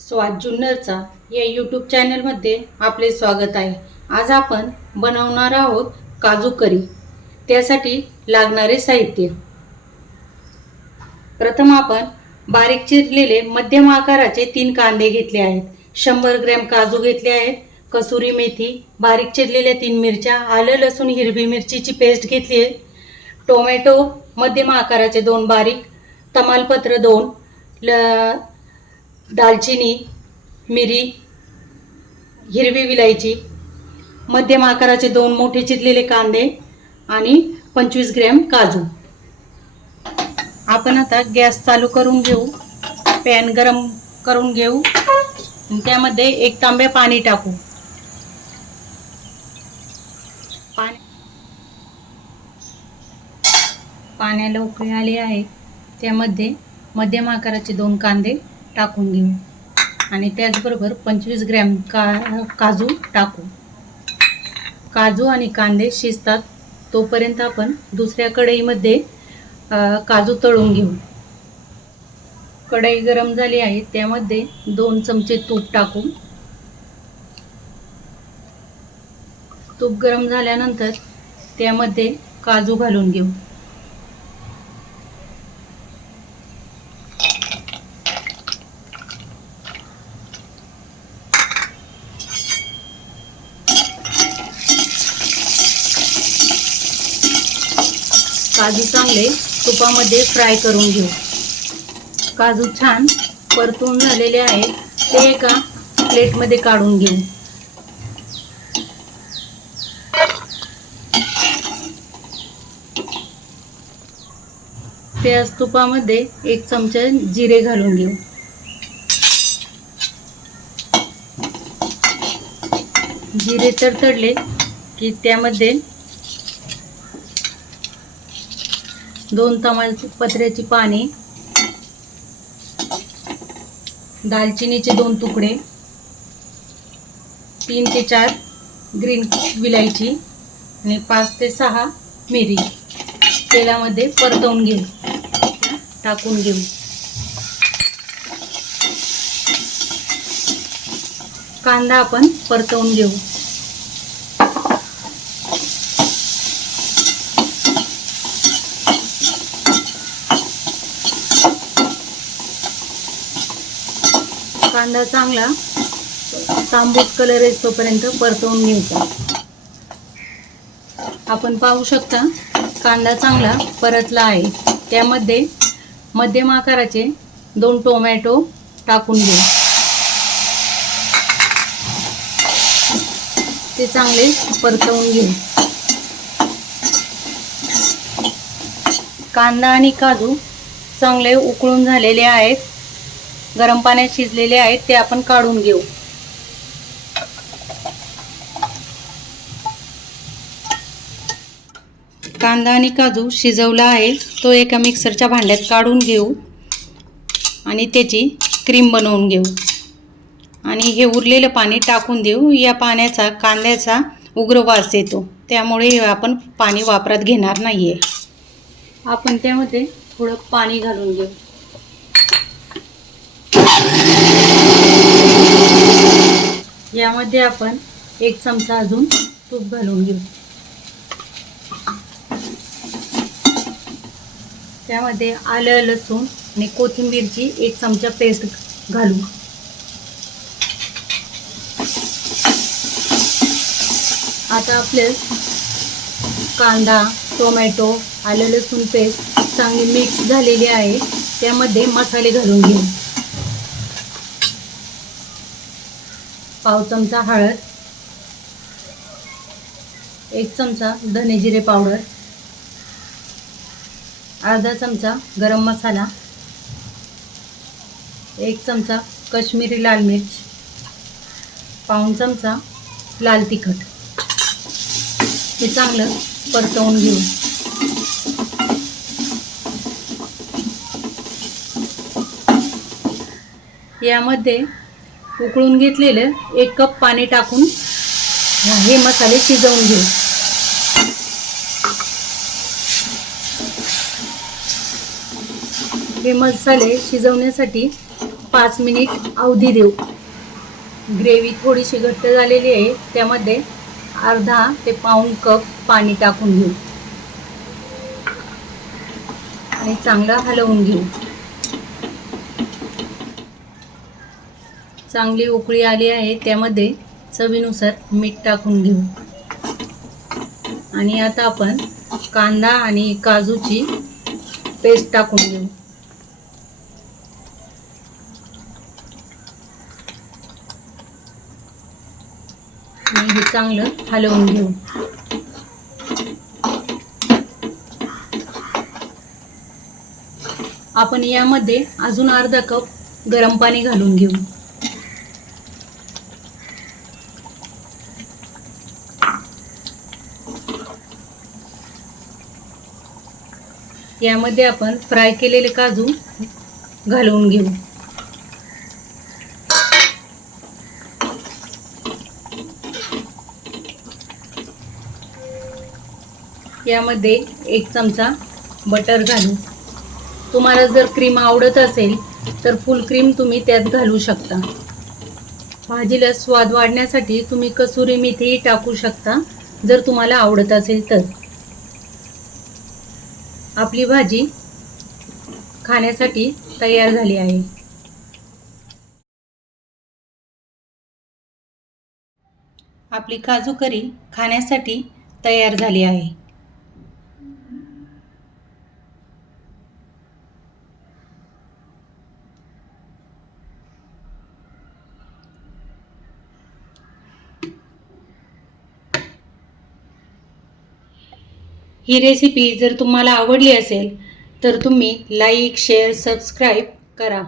स्वाद जुन्नरचा या यूट्यूब चॅनलमध्ये आपले स्वागत आहे. आज आपण बनवणार आहोत काजू करी. त्यासाठी लागणारे साहित्य. प्रथम आपण बारीक चिरलेले मध्यम आकाराचे तीन कांदे घेतले आहेत. शंभर ग्रॅम काजू घेतले आहेत. कसुरी मेथी बारीक चिरलेल्या तीन मिरच्या आलं लसूण हिरवी मिरचीची पेस्ट घेतली आहे. टोमॅटो मध्यम आकाराचे दोन बारीक तमालपत्र दोन ल दालचिनी मिरी हिरवी विलायची मध्यम आकाराचे दोन मोठे चिरलेले कांदे आणि पंचवीस ग्रॅम काजू. आपण आता गॅस चालू करून घेऊ पॅन गरम करून घेऊ त्यामध्ये एक तांब्या पाणी टाकू. पाणी पाण्याला उकळी आली आहे. त्यामध्ये मध्यम आकाराचे दोन कांदे टाकून घेऊ. आणि त्याचबरोबर पंचवीस ग्रॅम का काजू टाकू. काजू आणि कांदे शिजतात. तोपर्यंत आपण दुसऱ्या कढईमध्ये काजू तळून घेऊ. कढई गरम झाली आहे त्यामध्ये दोन चमचे तूप टाकू. तूप गरम झाल्यानंतर त्यामध्ये काजू घालून घेऊ. काजू चांगले तुपामध्ये फ्राय करून घेऊ. काजू छान परतून झालेले आहेत. ते एका प्लेटमध्ये काढून घेऊ. त्याच तुपामध्ये एक चमचा जिरे घालून घेऊ. जिरे तडतडले की त्यामध्ये दोन तमालपत्र्याची पाने दालचिनीचे दोन तुकडे तीन ते चार ग्रीन विलायची आणि पाच ते सहा मिरी. तेलामध्ये परतवून घेऊ. टाकून घेऊ. कांदा आपण परतवून घेऊ. कांदा चांगला तांबूस कलर येतोपर्यंत परतवून घ्यायचा. आपण पाहू शकता कांदा चांगला परतला आहे. त्यामध्ये मध्यम आकाराचे दोन टोमॅटो टाकून घेऊ ते चांगले परतवून घेऊ कांदा आणि काजू चांगले उकळून झालेले आहेत. गरम पाण्यात शिजलेले आहेत ते आपण काढून घेऊ. कांदा आणि काजू शिजवला आहे तो एका मिक्सरच्या भांड्यात काढून घेऊ आणि त्याची क्रीम बनवून घेऊ. आणि हे उरलेलं पाणी टाकून देऊ या पाण्याचा कांद्याचा उग्र वास येतो. त्यामुळे हे आपण पाणी वापरात घेणार नाही आहे आपण त्यामध्ये थोडं पाणी घालून घेऊ. यामध्ये आपण एक चमचा अजून तूप घालून घेऊ. त्यामध्ये आलं लसूण आणि कोथिंबीरची एक चमचा पेस्ट घालू. आता आपले कांदा टोमॅटो आलं लसूण पेस्ट चांगली मिक्स झालेली आहे. त्यामध्ये मसाले घालून घेऊ. पाव चमचा हळद एक चमचा धने जिरे पावडर अर्धा चमचा गरम मसाला एक चमचा कश्मीरी लाल मिर्च पाऊण चमचा लाल तिखट. हे चांगलं परतवून घेऊ. यामध्ये उकळून घेतलेलं एक कप पाणी टाकून हे मसाले शिजवून घेऊ. हे मसाले शिजवण्यासाठी पाच मिनिट अवधी देऊ. ग्रेव्ही थोडीशी घट्ट झालेली आहे त्यामध्ये अर्धा ते पाऊण कप पाणी टाकून घेऊ. आणि चांगलं हलवून घेऊ. चांगली उकळी आली आहे त्यामध्ये चवीनुसार मीठ टाकून घेऊ. आणि आता आपण कांदा आणि काजूची पेस्ट टाकून घेऊ. आणि हे चांगलं हलवून घेऊ. आपण यामध्ये अजून अर्धा कप गरम पाणी घालून घेऊ. यामध्ये आपण फ्राय केलेले काजू घालून घेऊ. यामध्ये एक चमचा बटर घालू. तुम्हाला जर क्रीम आवडत असेल तर फुल क्रीम तुम्ही त्यात घालू शकता. भाजीला स्वाद वाढण्यासाठी तुम्ही कसुरी मेथीही टाकू शकता जर तुम्हाला आवडत असेल तर. आपली भाजी खाण्यासाठी तयार झाली आहे. आपली काजू करी खाण्यासाठी तयार झाली आहे. ही रेसिपी जर तुम्हाला आवडली असेल तर तुम्ही लाईक शेअर सबस्क्राईब करा.